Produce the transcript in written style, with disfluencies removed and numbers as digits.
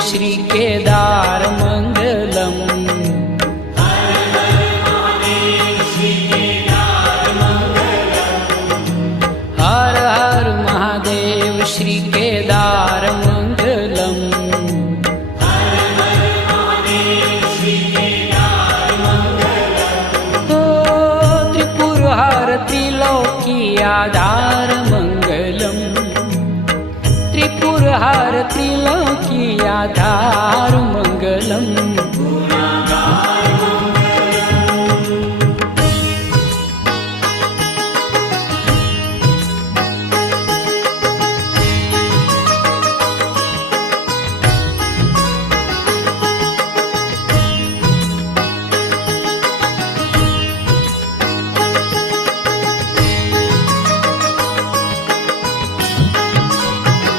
श्री केदार मंगलम। हर हर महादेव श्री केदार मंगलम। त्रिपुर हर त्रिलोकी आधार मंगलम। त्रिपुर हर त्रिलोकी आधार मंगलम।